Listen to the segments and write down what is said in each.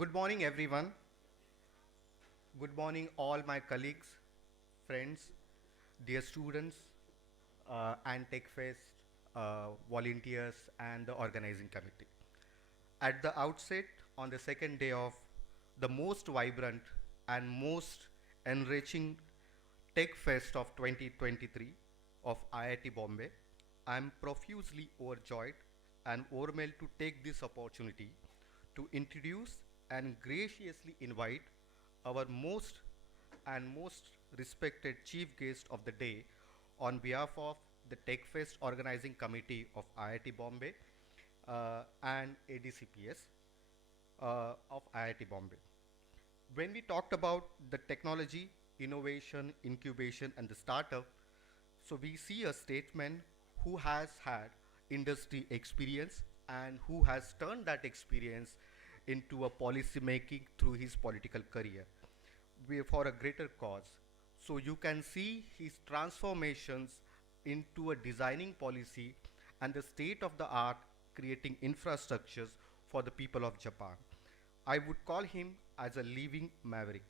Good morning, everyone. Good morning, all my colleagues, friends, dear students, and Techfest volunteers and the organizing committee. At the outset, on the second day of the most vibrant and most enriching Techfest of 2023 of IIT Bombay, I am profusely overjoyed and overwhelmed to take this opportunity to introduce and graciously invite our most respected chief guest of the day on behalf of the TechFest organizing committee of IIT Bombay and ADCPS of IIT Bombay. When we talked about the technology, innovation, incubation, and the startup, so we see a statesman who has had industry experience and who has turned that experience into a policy making through his political career for a greater cause. So you can see his transformations into a designing policy and the state of the art creating infrastructures for the people of Japan. I would call him as a living maverick.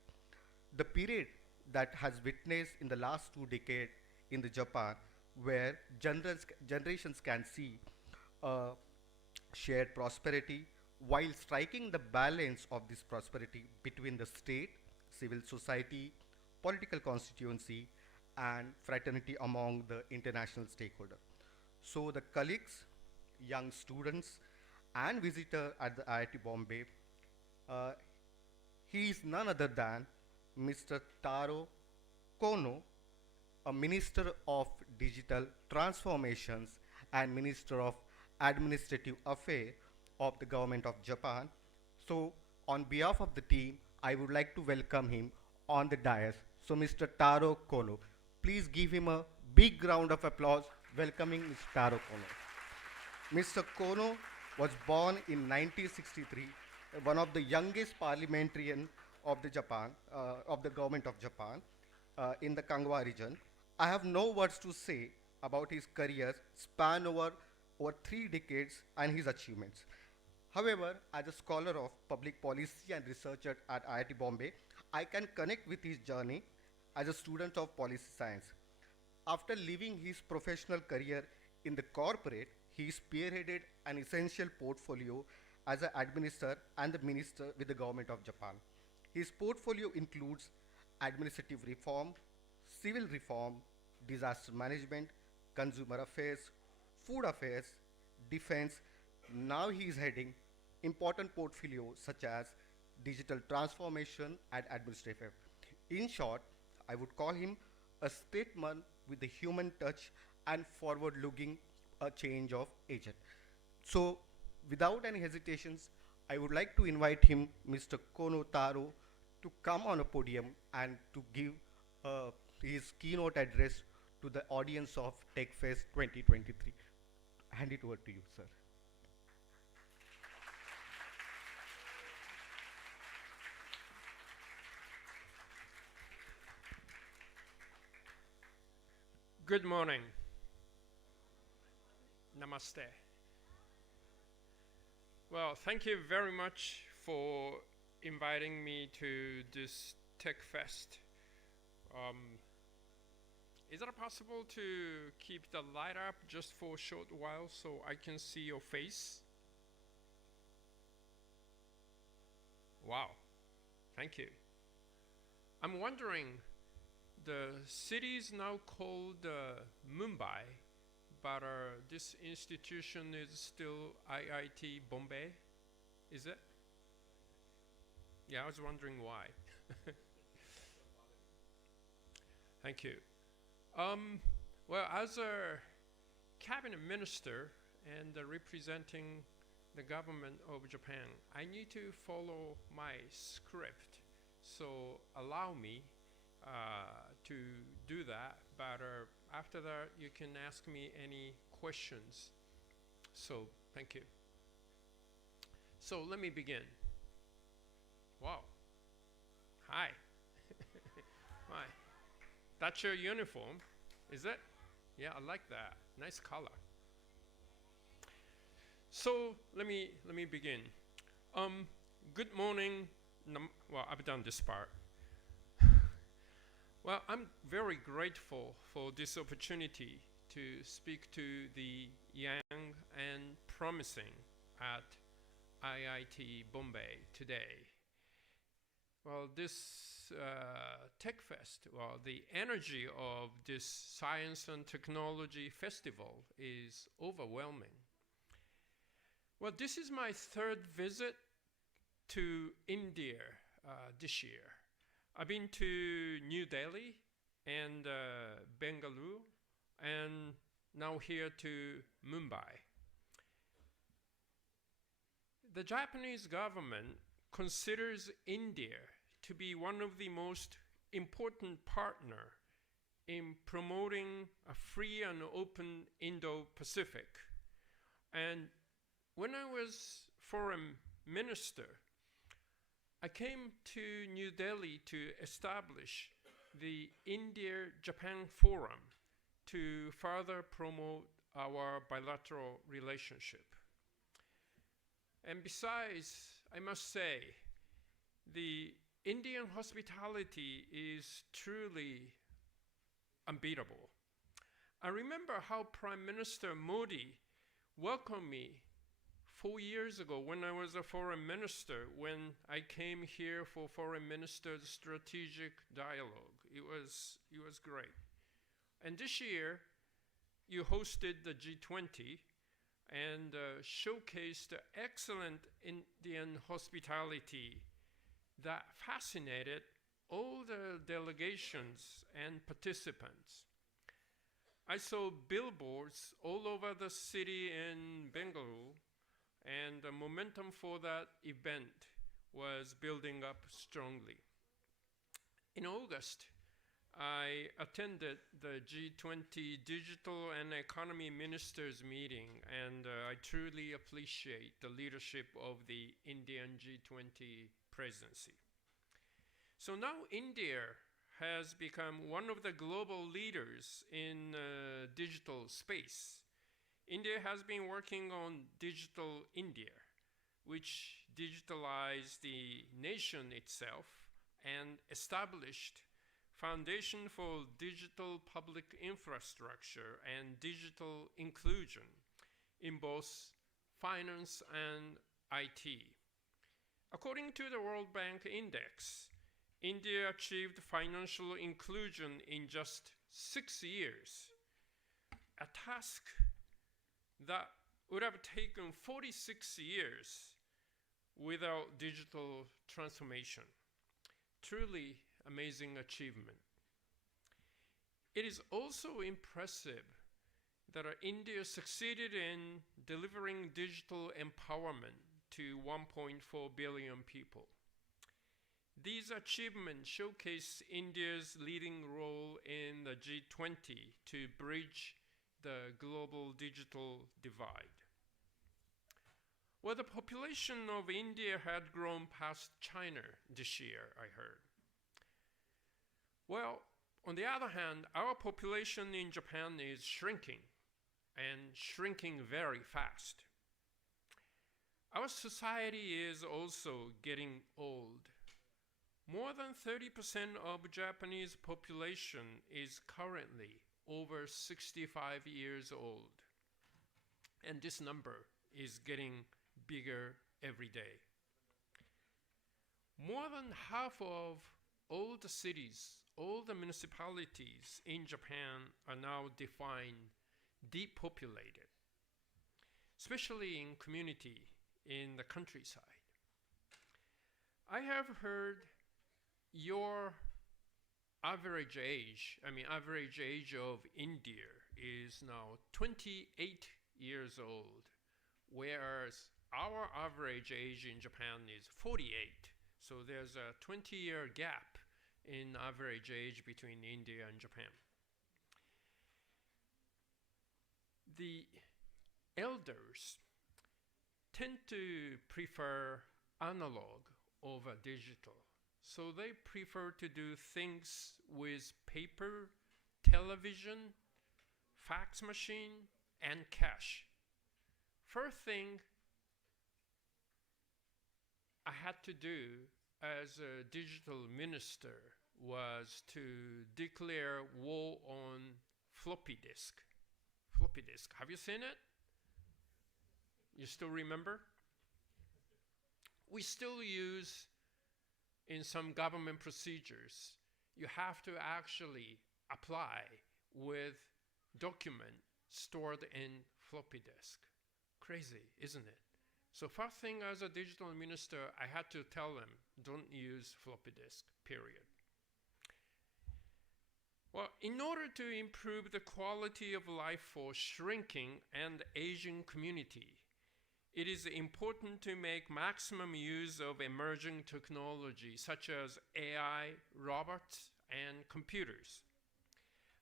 The period that has witnessed in the last 2 decades in the Japan, where generations can see uh, shared prosperity while striking the balance of this prosperity between the state, civil society, political constituency, and fraternity among the international stakeholders. So the colleagues, young students, and visitors at the IIT Bombay, uh, he is none other than Mr. Taro Kono, a Minister of Digital Transformations and Minister of Administrative Affairs of the Government of Japan. So, on behalf of the team, I would like to welcome him on the dais. So, Mr. Taro Kono, please give him a big round of applause welcoming Mr. Taro Kono. Mr. Kono was born in 1963, one of the youngest parliamentarian of the Japan, of the government of Japan, in the Kangwa region. I have no words to say about his career span over 3 decades and his achievements. However, as a scholar of public policy and researcher at IIT Bombay, I can connect with his journey as a student of policy science. After leaving his professional career in the corporate, he spearheaded an essential portfolio as an administrator and the minister with the government of Japan. His portfolio includes administrative reform, civil reform, disaster management, consumer affairs, food affairs, defense. Now he is heading important portfolios such as digital transformation and administrative. In short, I would call him a statesman with a human touch and forward-looking a change of agent. So, without any hesitations, I would like to invite him, Mr. Kono Taro, to come on a podium and to give his keynote address to the audience of TechFest 2023. Hand it over to you, sir. Good morning. Namaste. Well, thank you very much for inviting me to this Tech Fest. Is it possible to keep the light up just for a short while so I can see your face? Wow, thank you. I'm wondering, the city is now called Mumbai, but this institution is still IIT Bombay, is it? Yeah, I was wondering why. Thank you. Well, as a cabinet minister and representing the government of Japan, I need to follow my script. So allow me to do that, but after that you can ask me any questions. So thank you. So let me begin. Wow. Hi. Hi. That's your uniform, is it? Yeah, I like that. Nice color. So let me begin. Good morning. Well, I've done this part. Well, I'm very grateful for this opportunity to speak to the young and promising at IIT Bombay today. Well, this Techfest, well, the energy of this science and technology festival is overwhelming. Well, this is my third visit to India this year. I've been to New Delhi and Bengaluru, and now here to Mumbai. The Japanese government considers India to be one of the most important partner in promoting a free and open Indo-Pacific. And when I was foreign minister, I came to New Delhi to establish the India-Japan Forum to further promote our bilateral relationship. And besides, I must say, the Indian hospitality is truly unbeatable. I remember how Prime Minister Modi welcomed me 4 years ago when I was a foreign minister, when I came here for foreign minister's strategic dialogue. It was great. And this year, you hosted the G20 and showcased the excellent Indian hospitality that fascinated all the delegations and participants. I saw billboards all over the city in Bengaluru, and the momentum for that event was building up strongly. In August, I attended the G20 Digital and Economy Ministers meeting, and I truly appreciate the leadership of the Indian G20 presidency. So now India has become one of the global leaders in digital space. India has been working on Digital India, which digitalized the nation itself and established foundation for digital public infrastructure and digital inclusion in both finance and IT. According to the World Bank Index, India achieved financial inclusion in just 6 years, a task that would have taken 46 years without digital transformation. Truly amazing achievement. It is also impressive that India succeeded in delivering digital empowerment to 1.4 billion people. These achievements showcase India's leading role in the G20 to bridge the global digital divide. Well, the population of India had grown past China this year, I heard. Well, on the other hand, our population in Japan is shrinking, and shrinking very fast. Our society is also getting old. More than 30% of Japanese population is currently over 65 years old. And this number is getting bigger every day. More than half of all the cities, all the municipalities in Japan are now defined depopulated, especially in community in the countryside. I have heard your average age of India is now 28 years old, whereas our average age in Japan is 48. So there's a 20-year gap in average age between India and Japan. The elders tend to prefer analog over digital. So they prefer to do things with paper, television, fax machine, and cash. First thing I had to do as a digital minister was to declare war on floppy disk. Floppy disk. Have you seen it? You still remember? We still use in some government procedures, you have to actually apply with document stored in floppy disk. Crazy, isn't it? So first thing as a digital minister, I had to tell them, don't use floppy disk, period. Well, in order to improve the quality of life for shrinking and aging community, it is important to make maximum use of emerging technology such as AI, robots, and computers,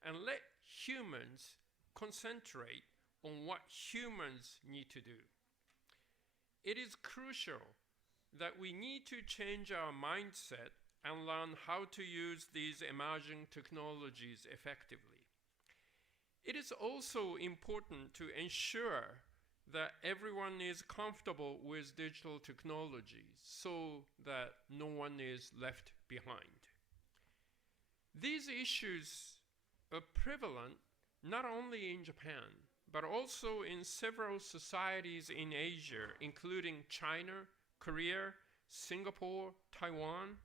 and let humans concentrate on what humans need to do. It is crucial that we need to change our mindset and learn how to use these emerging technologies effectively. It is also important to ensure that everyone is comfortable with digital technologies so that no one is left behind. These issues are prevalent not only in Japan, but also in several societies in Asia, including China, Korea, Singapore, Taiwan,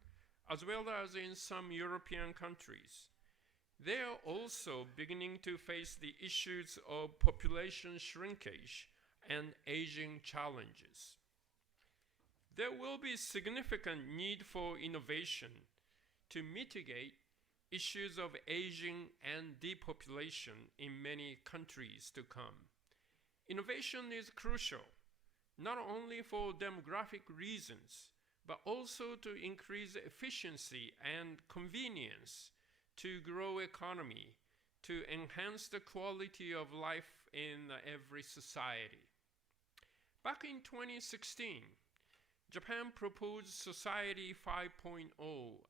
as well as in some European countries. They are also beginning to face the issues of population shrinkage and aging challenges. There will be significant need for innovation to mitigate issues of aging and depopulation in many countries to come. Innovation is crucial, not only for demographic reasons, but also to increase efficiency and convenience, to grow economy, to enhance the quality of life in every society. Back in 2016, Japan proposed Society 5.0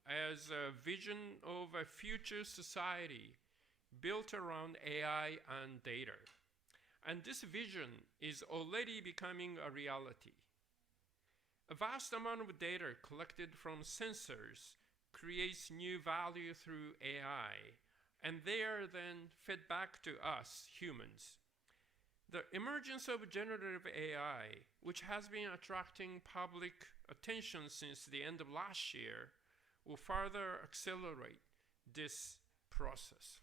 as a vision of a future society built around AI and data. And this vision is already becoming a reality. A vast amount of data collected from sensors creates new value through AI, and they are then fed back to us, humans. The emergence of generative AI, which has been attracting public attention since the end of last year, will further accelerate this process.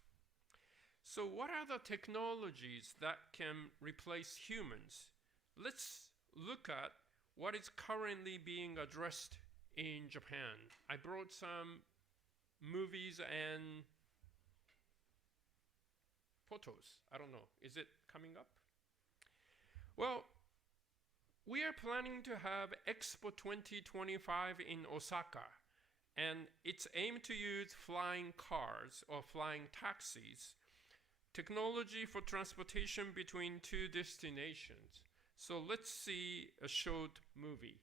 So what are the technologies that can replace humans? Let's look at what is currently being addressed in Japan. I brought some movies and photos. I don't know. Is it coming up? Well, we are planning to have Expo 2025 in Osaka, and it's aimed to use flying cars or flying taxis, technology for transportation between two destinations. So let's see a short movie.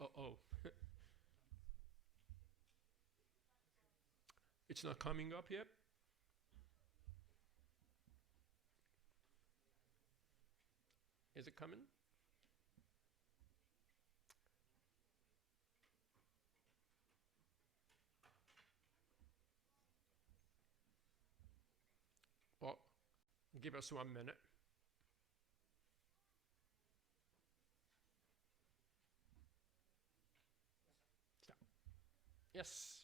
Uh-oh. It's not coming up yet? Is it coming? Well, give us 1 minute. Yes.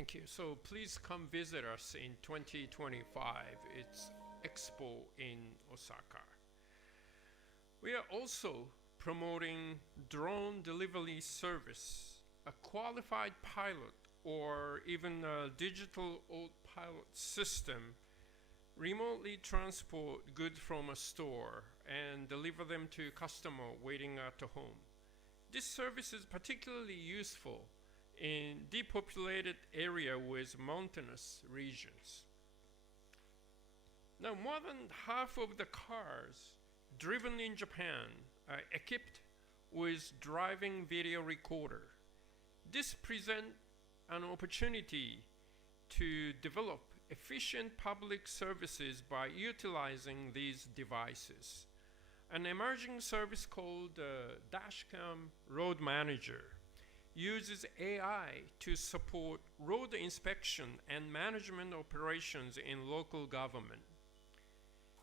Thank you. So please come visit us in 2025. It's Expo in Osaka. We are also promoting drone delivery service. A qualified pilot or even a digital pilot system remotely transport goods from a store and deliver them to customer waiting at home. This service is particularly useful in depopulated area with mountainous regions. Now, more than half of the cars driven in Japan are equipped with driving video recorder. This presents an opportunity to develop efficient public services by utilizing these devices. An emerging service called Dashcam Road Manager uses AI to support road inspection and management operations in local government.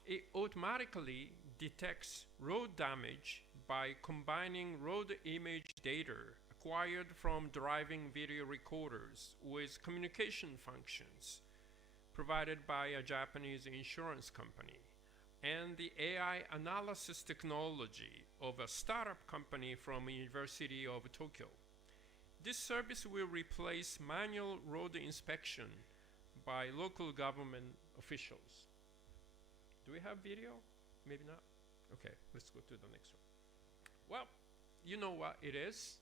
It automatically detects road damage by combining road image data acquired from driving video recorders with communication functions provided by a Japanese insurance company and the AI analysis technology of a startup company from University of Tokyo. This service will replace manual road inspection by local government officials. Do we have video? Maybe not. Okay, let's go to the next one. Well, you know what it is.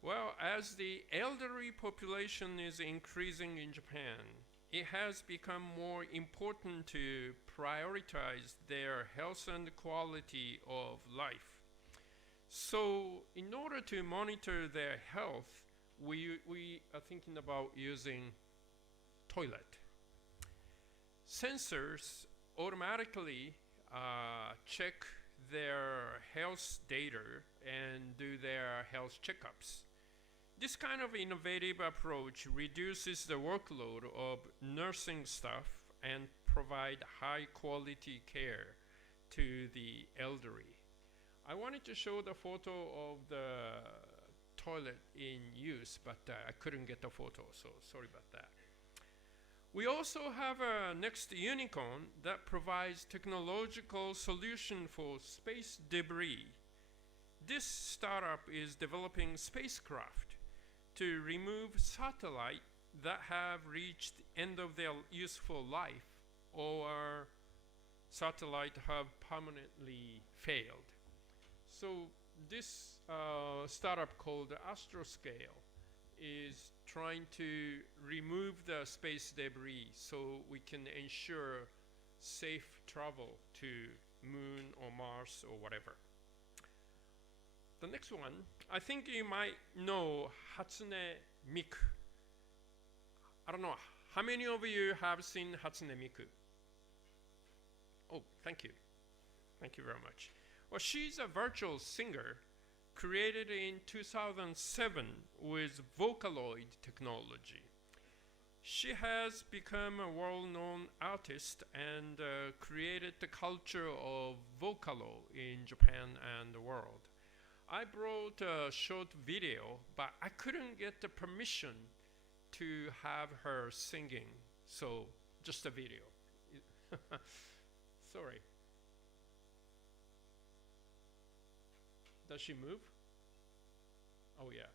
Well, as the elderly population is increasing in Japan, it has become more important to prioritize their health and quality of life. So in order to monitor their health, we are thinking about using toilet. Sensors automatically check their health data and do their health checkups. This kind of innovative approach reduces the workload of nursing staff and provide high quality care to the elderly. I wanted to show the photo of the toilet in use, but I couldn't get the photo, so sorry about that. We also have a next unicorn that provides technological solution for space debris. This startup is developing spacecraft to remove satellites that have reached the end of their useful life or satellites have permanently failed. So this startup called Astroscale is trying to remove the space debris so we can ensure safe travel to Moon or Mars or whatever. The next one, I think you might know Hatsune Miku. I don't know, how many of you have seen Hatsune Miku? Oh, thank you. Thank you very much. Well, she's a virtual singer created in 2007 with Vocaloid technology. She has become a well-known artist and created the culture of Vocalo in Japan and the world. I brought a short video, but I couldn't get the permission to have her singing, so just a video. Sorry. Does she move? Oh yeah.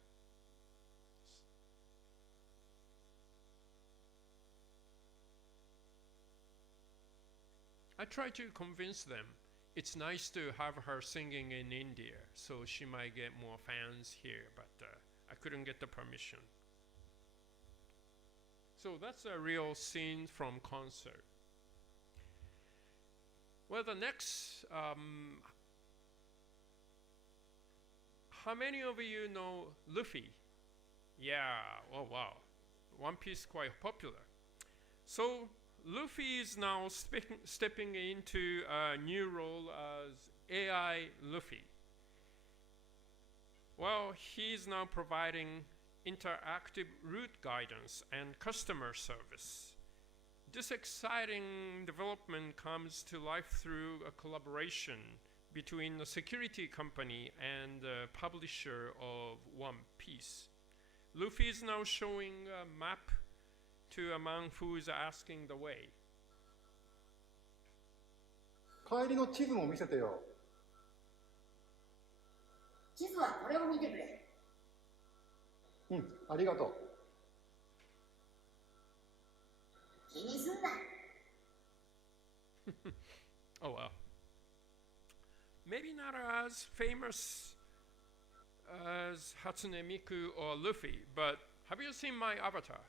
I try to convince them it's nice to have her singing in India, so she might get more fans here, but I couldn't get the permission. So that's a real scene from concert. Well, the next, how many of you know Luffy? Yeah, oh wow. One Piece quite popular. So Luffy is now stepping into a new role as AI Luffy. Well, he's now providing interactive route guidance and customer service. This exciting development comes to life through a collaboration between the security company and the publisher of One Piece. Luffy is now showing a map to a man who is asking the way. 帰りの地図も見せてよ。地図はこれを見てくれ。うん、ありがとう。気にすんな。Oh well. Maybe not as famous as Hatsune Miku or Luffy, but have you seen my avatar?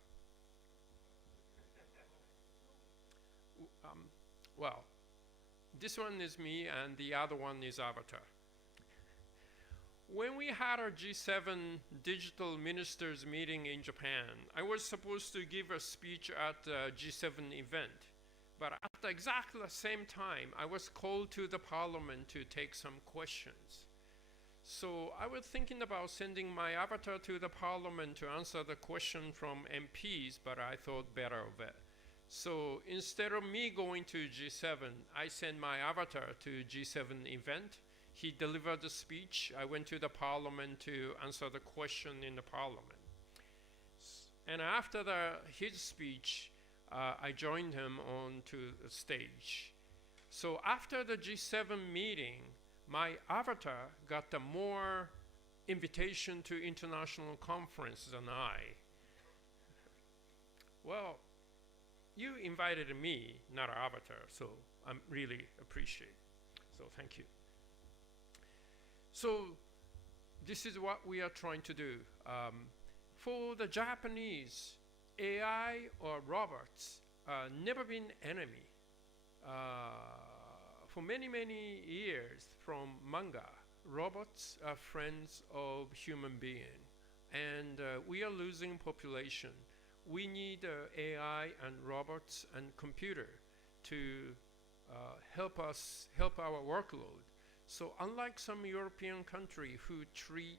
Well, this one is me and the other one is Avatar. When we had our G7 digital ministers meeting in Japan, I was supposed to give a speech at the G7 event. But at exactly the same time, I was called to the parliament to take some questions. So I was thinking about sending my avatar to the parliament to answer the question from MPs, but I thought better of it. So instead of me going to G7, I sent my avatar to G7 event. He delivered the speech. I went to the parliament to answer the question in the parliament. And after his speech, I joined him onto the stage. So after the G7 meeting, my avatar got a more invitation to international conference than I. Well, you invited me, not an avatar, so I really appreciate. So thank you. So this is what we are trying to do. For the Japanese, AI or robots never been enemy. For many, many years from manga, robots are friends of human being, and we are losing population. We need AI and robots and computer to help our workload. So unlike some European country who treat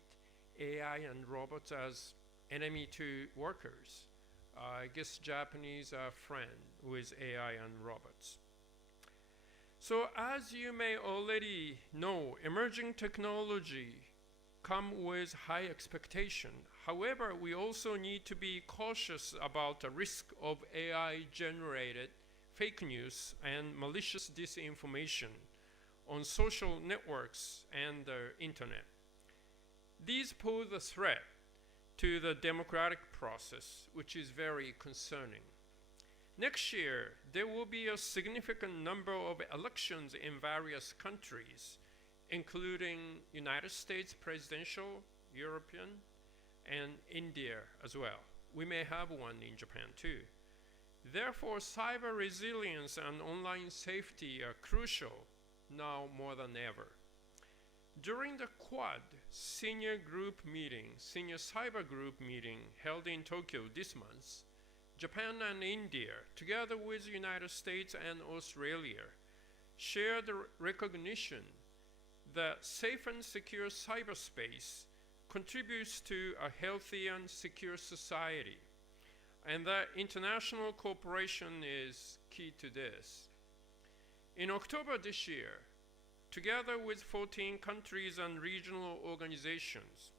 AI and robots as enemy to workers, I guess Japanese are friend with AI and robots. So as you may already know, emerging technology come with high expectation. However, we also need to be cautious about the risk of AI-generated fake news and malicious disinformation on social networks and the internet. These pose a threat to the democratic process, which is very concerning. Next year, there will be a significant number of elections in various countries, including United States presidential, European, and India as well. We may have one in Japan too. Therefore, cyber resilience and online safety are crucial now more than ever. During the Quad senior cyber group meeting held in Tokyo this month, Japan and India, together with the United States and Australia, shared the recognition that safe and secure cyberspace contributes to a healthy and secure society, and that international cooperation is key to this. In October this year, together with 14 countries and regional organizations,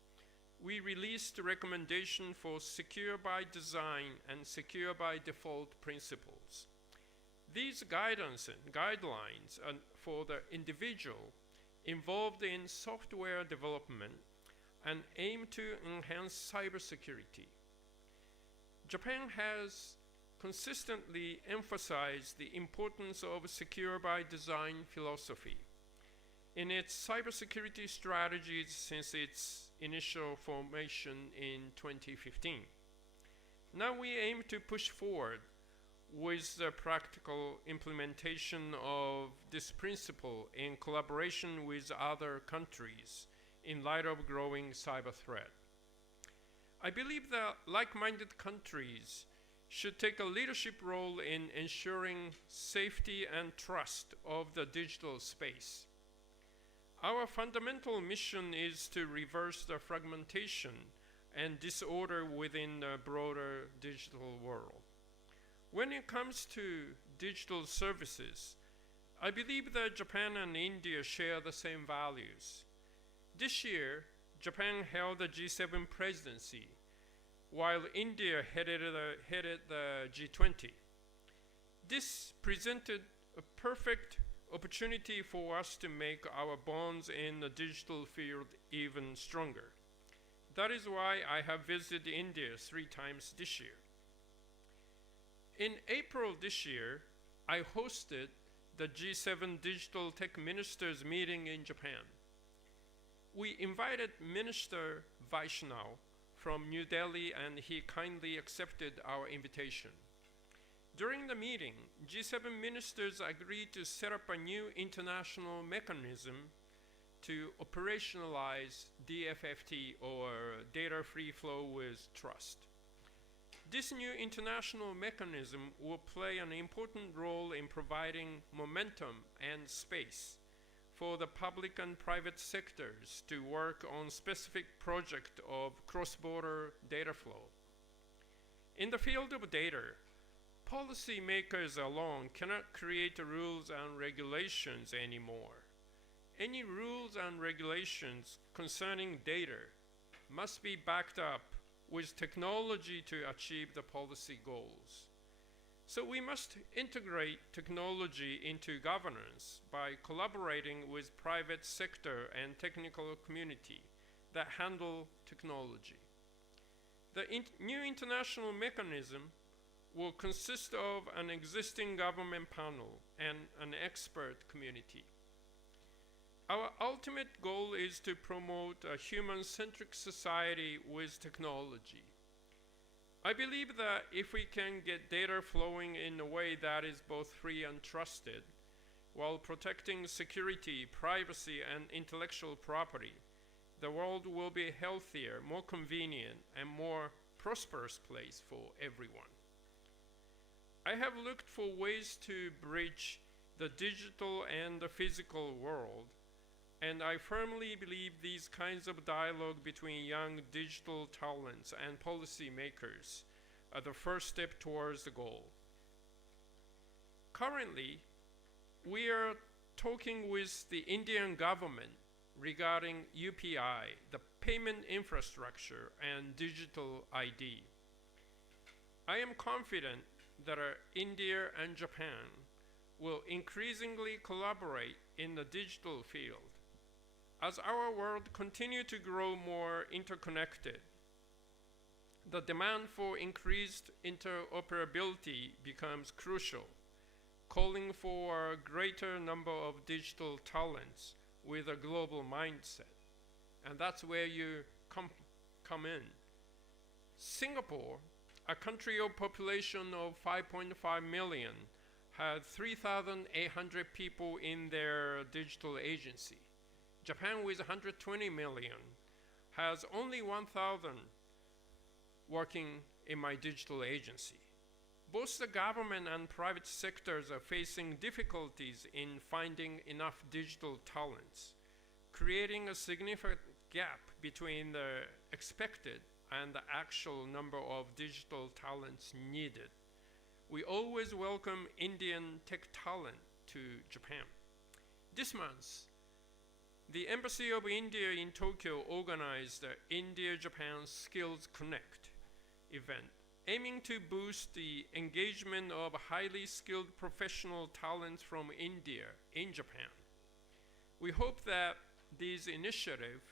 we released a recommendation for secure by design and secure by default principles. These guidelines are for the individual involved in software development and aim to enhance cybersecurity. Japan has consistently emphasized the importance of secure by design philosophy in its cybersecurity strategies since its initial formation in 2015. Now we aim to push forward with the practical implementation of this principle in collaboration with other countries in light of growing cyber threat. I believe that like-minded countries should take a leadership role in ensuring safety and trust of the digital space. Our fundamental mission is to reverse the fragmentation and disorder within the broader digital world. When it comes to digital services, I believe that Japan and India share the same values. This year, Japan held the G7 presidency, while India headed the G20. This presented a perfect opportunity for us to make our bonds in the digital field even stronger. That is why I have visited India 3 times this year. In April this year, I hosted the G7 Digital Tech Ministers meeting in Japan. We invited Minister Vaishnav from New Delhi, and he kindly accepted our invitation. During the meeting, G7 ministers agreed to set up a new international mechanism to operationalize DFFT, or Data Free Flow with Trust. This new international mechanism will play an important role in providing momentum and space for the public and private sectors to work on specific projects of cross-border data flow. In the field of data, policymakers alone cannot create rules and regulations anymore. Any rules and regulations concerning data must be backed up with technology to achieve the policy goals. So we must integrate technology into governance by collaborating with private sector and technical community that handle technology. The new international mechanism will consist of an existing government panel and an expert community. Our ultimate goal is to promote a human-centric society with technology. I believe that if we can get data flowing in a way that is both free and trusted, while protecting security, privacy, and intellectual property, the world will be a healthier, more convenient, and more prosperous place for everyone. I have looked for ways to bridge the digital and the physical world, and I firmly believe these kinds of dialogue between young digital talents and policymakers are the first step towards the goal. Currently, we are talking with the Indian government regarding UPI, the payment infrastructure, and digital ID. I am confident that India and Japan will increasingly collaborate in the digital field. As our world continues to grow more interconnected, the demand for increased interoperability becomes crucial, calling for a greater number of digital talents with a global mindset. And that's where you come in. Singapore, a country of population of 5.5 million, had 3,800 people in their digital agency. Japan, with 120 million, has only 1,000 working in my digital agency. Both the government and private sectors are facing difficulties in finding enough digital talents, creating a significant gap between the expected and the actual number of digital talents needed. We always welcome Indian tech talent to Japan. This month, the Embassy of India in Tokyo organized the India-Japan Skills Connect event, aiming to boost the engagement of highly skilled professional talents from India in Japan. We hope that these initiatives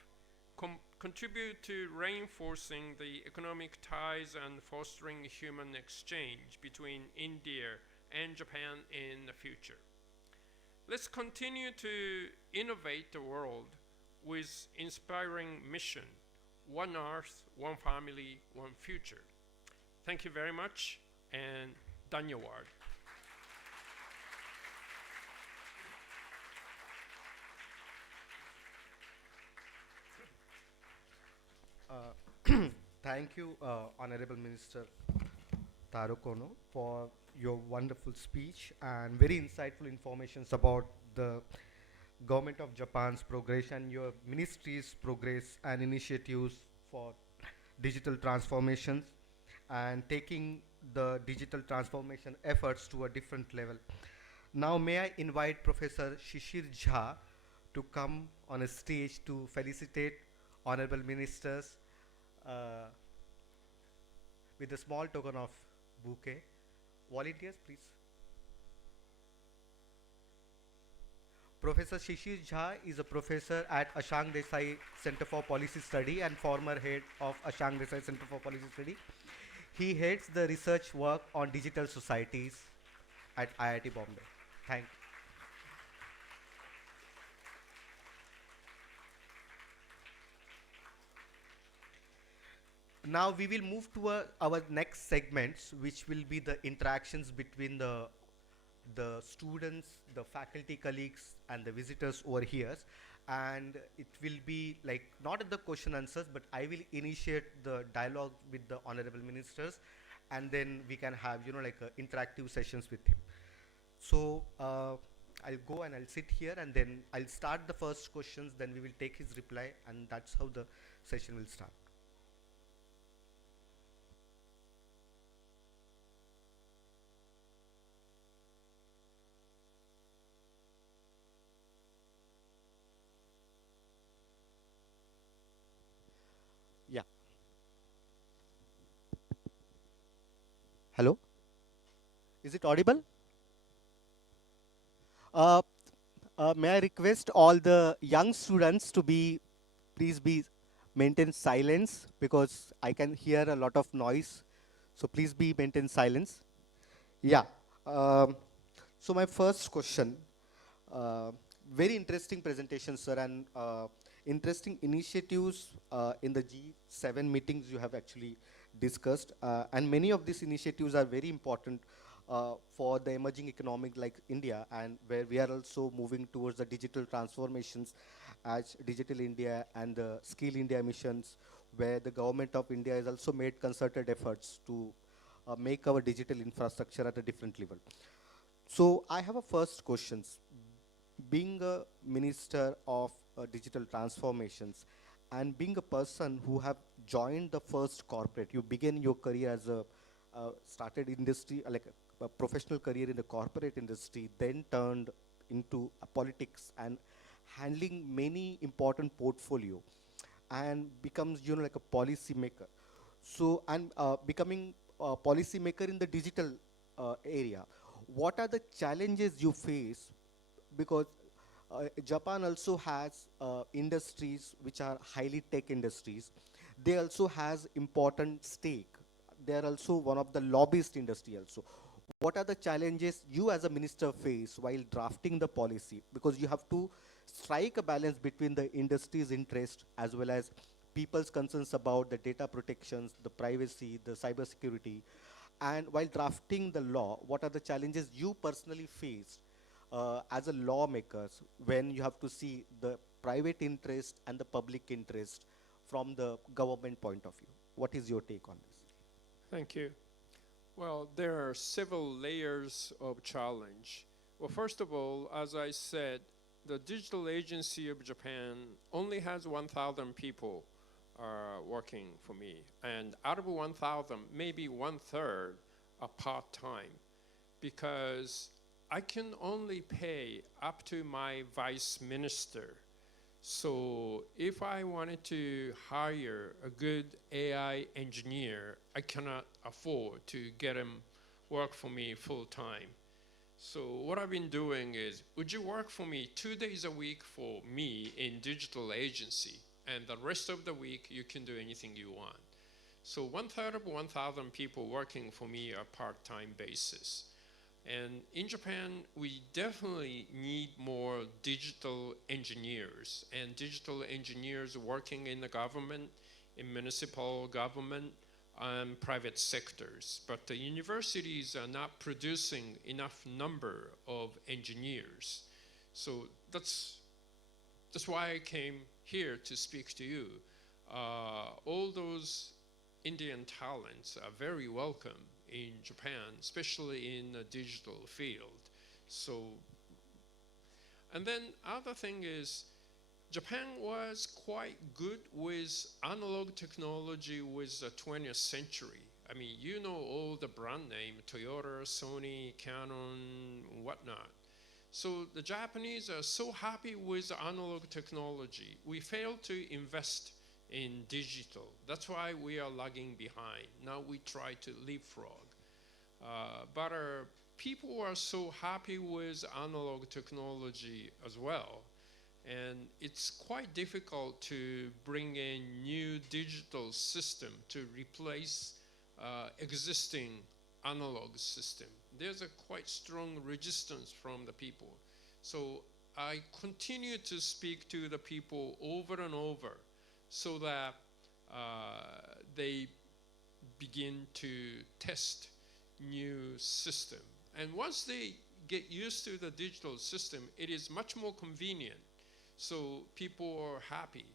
contribute to reinforcing the economic ties and fostering human exchange between India and Japan in the future. Let's continue to innovate the world with inspiring mission: one Earth, one family, one future. Thank you very much, and Dhanyawad. Thank you, Honorable Minister Taro, for your wonderful speech and very insightful informations about the Government of Japan's progress and your ministry's progress and initiatives for digital transformations and taking the digital transformation efforts to a different level. Now may I invite Professor Shishir Jha to come on a stage to felicitate honorable ministers. with a small token of bouquet. Volunteers, please. Professor Shishir Jha is a professor at Ashang Desai Center for Policy Study and former head of Ashang Desai Center for Policy Study. He heads the research work on digital societies at IIT Bombay. Thank you. Now we will move to our next segments, which will be the interactions between the students, the faculty colleagues, and the visitors over here. And it will be like not the question answers, but I will initiate the dialogue with the honorable ministers, and then we can have like interactive sessions with him. So I'll go and I'll sit here, and then I'll start the first questions. Then we will take his reply, and that's how the session will start. Yeah. Hello? Is it audible? Uh, may I request all the young students to please maintain silence because I can hear a lot of noise. So please maintain silence. Yeah. Um, so my first question, uh, very interesting presentation, sir, and interesting initiatives in the G7 meetings you have actually discussed. And many of these initiatives are very important for the emerging economic like India, and where we are also moving towards the digital transformations as Digital India and the Skill India missions, where the government of India has also made concerted efforts to make our digital infrastructure at a different level. So I have a first questions. Being a minister of digital transformations and being a person who have joined the first corporate, you begin your career as a started industry like a professional career in the corporate industry, then turned into politics and handling many important portfolio and becomes like a policy maker. So and becoming a policy maker in the digital area, what are the challenges you face? Because Japan also has industries which are highly tech industries. They also has important stake. They are also one of the lobbyist industry also. What are the challenges you as a minister face while drafting the policy? Because you have to strike a balance between the industry's interest as well as people's concerns about the data protections, the privacy, the cyber security. And while drafting the law, what are the challenges you personally faced as a lawmakers when you have to see the private interest and the public interest from the government point of view? What is your take on this? Thank you. Well, there are several layers of challenge. Well, first of all, as I said, the Digital Agency of Japan only has 1,000 people working for me. And out of 1,000, maybe 1/3 are part-time, because I can only pay up to my vice minister. So if I wanted to hire a good AI engineer, I cannot afford to get him work for me full time. So what I've been doing is, would you work for me 2 days a week for me in digital agency, and the rest of the week you can do anything you want. So 1/3 of 1,000 people working for me are part-time basis. And in Japan, we definitely need more digital engineers, and digital engineers working in the government, in municipal government, and private sectors. But the universities are not producing enough number of engineers. So that's why I came here to speak to you. All those Indian talents are very welcome in Japan, especially in the digital field. So, and then other thing is, Japan was quite good with analog technology with the 20th century. I mean, you know all the brand name, Toyota, Sony, Canon, whatnot. So the Japanese are so happy with analog technology. We failed to invest in digital. That's why we are lagging behind. Now we try to leapfrog. But people are so happy with analog technology as well. And it's quite difficult to bring in new digital system to replace existing analog system. There's a quite strong resistance from the people. So I continue to speak to the people over and over so that they begin to test new system. And once they get used to the digital system, it is much more convenient. So people are happy.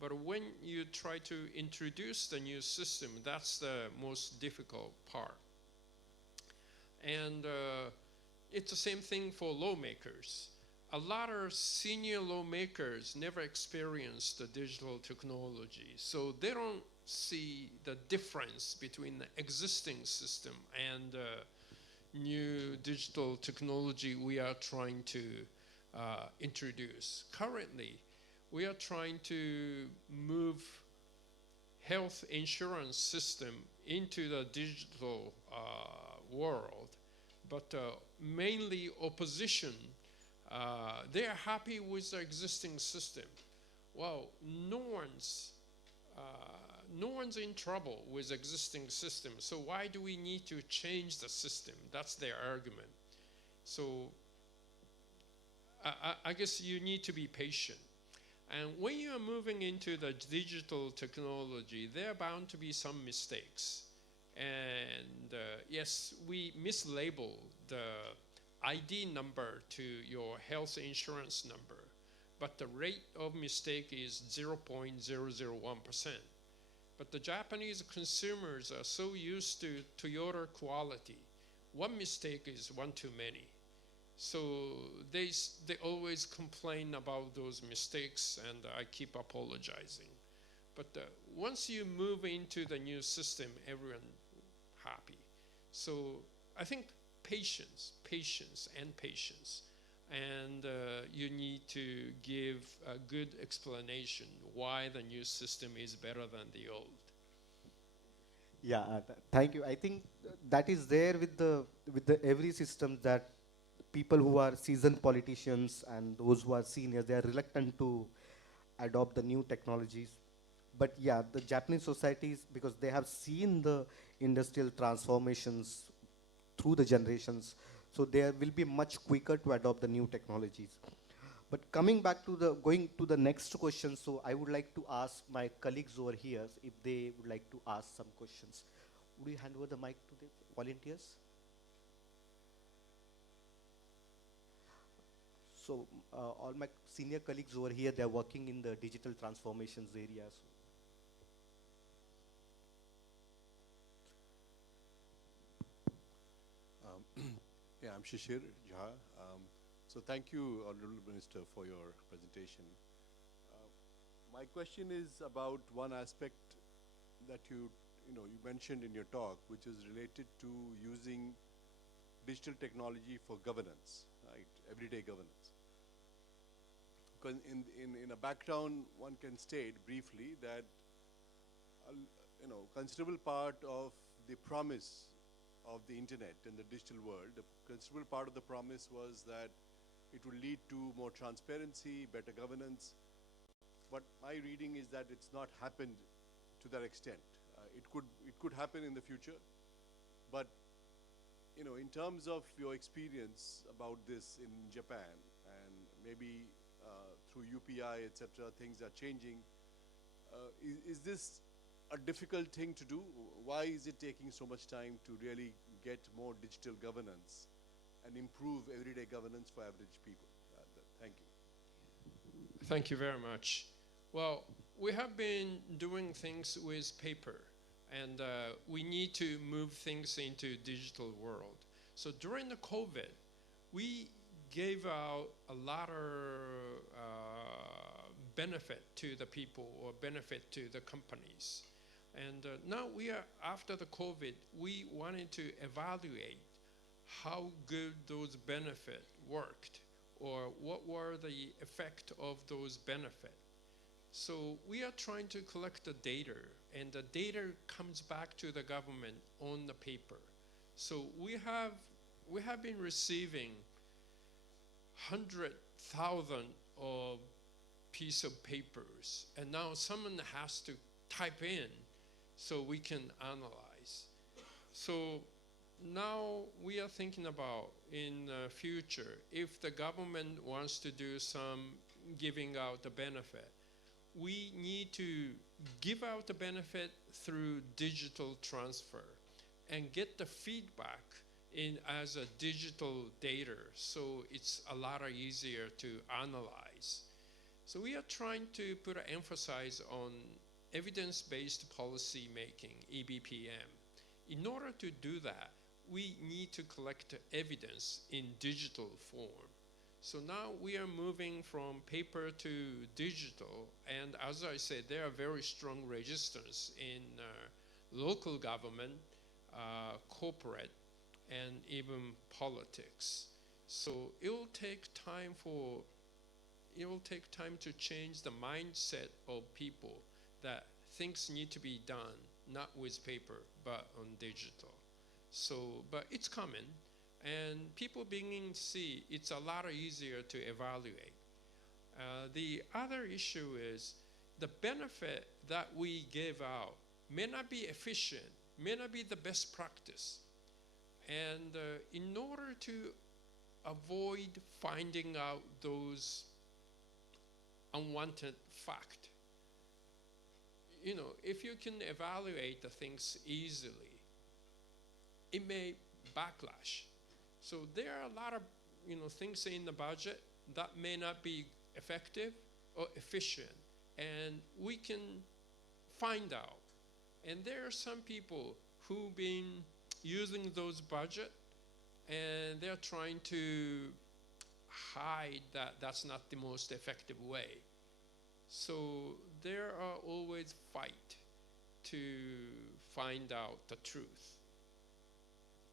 But when you try to introduce the new system, that's the most difficult part. And it's the same thing for lawmakers. A lot of senior lawmakers never experienced the digital technology, so they don't see the difference between the existing system and new digital technology we are trying to introduce. Currently, we are trying to move health insurance system into the digital world, but mainly opposition, they are happy with the existing system. Well, no one's in trouble with existing system, so why do we need to change the system? That's their argument. So I guess you need to be patient. And when you are moving into the digital technology, there are bound to be some mistakes. And yes, we mislabel the ID number to your health insurance number, but the rate of mistake is 0.001%. But the Japanese consumers are so used to Toyota quality. One mistake is one too many. So they always complain about those mistakes, and I keep apologizing. But once you move into the new system, everyone happy. So I think patience, and patience. And you need to give a good explanation why the new system is better than the old. Yeah, thank you. I think that is there with the every system, that people who are seasoned politicians and those who are seniors, they are reluctant to adopt the new technologies. But yeah, the Japanese societies, because they have seen the industrial transformations through the generations, so they will be much quicker to adopt the new technologies. But coming back to going to the next question, so I would like to ask my colleagues over here if they would like to ask some questions. Would you hand over the mic to the volunteers? So all my senior colleagues over here, they're working in the digital transformations area. So. Yeah, I'm Shishir Jha. So thank you, Honorable Minister, for your presentation. My question is about one aspect that you mentioned in your talk, which is related to using digital technology for governance, right? Everyday governance. Because in a background, one can state briefly that considerable part of the promise of the internet and the digital world, a considerable part of the promise was that it will lead to more transparency, better governance. But my reading is that it's not happened to that extent. It could happen in the future, but in terms of your experience about this in Japan, and maybe through UPI, etc., things are changing. Is this a difficult thing to do? Why is it taking so much time to really get more digital governance and improve everyday governance for average people? Thank you. Thank you very much. Well, we have been doing things with paper, and we need to move things into digital world. So during the COVID, we gave out a lot of benefit to the people or benefit to the companies. And now we are, after the COVID, we wanted to evaluate how good those benefits worked, or what were the effect of those benefits. So we are trying to collect the data, and the data comes back to the government on the paper. So we have been receiving 100,000 of piece of papers, and now someone has to type in so we can analyze. So now we are thinking about in the future, if the government wants to do some giving out the benefit, we need to give out the benefit through digital transfer and get the feedback in as a digital data, so it's a lot easier to analyze. So we are trying to put an emphasis on evidence-based policy making, EBPM. In order to do that, we need to collect evidence in digital form. So now we are moving from paper to digital, and as I said, there are very strong resistance in local government, corporate, and even politics. So it will take time to change the mindset of people that things need to be done, not with paper, but on digital. So, but it's coming, and people beginning to see it's a lot easier to evaluate. The other issue is the benefit that we give out may not be efficient, may not be the best practice. And in order to avoid finding out those unwanted fact, you know, if you can evaluate the things easily, it may backlash. So there are a lot of, you know, things in the budget that may not be effective or efficient, and we can find out. And there are some people who've been using those budget, and they're trying to hide that that's not the most effective way. So there are always fight to find out the truth.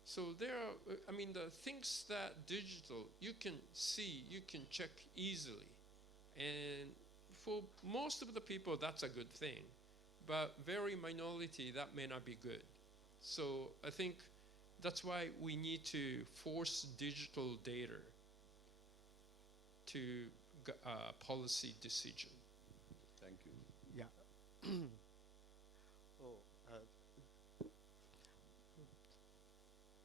So there are, I mean, the things that digital, you can see, you can check easily. And for most of the people, that's a good thing. But very minority, that may not be good. So I think that's why we need to force digital data to policy decision. Thank you. Yeah.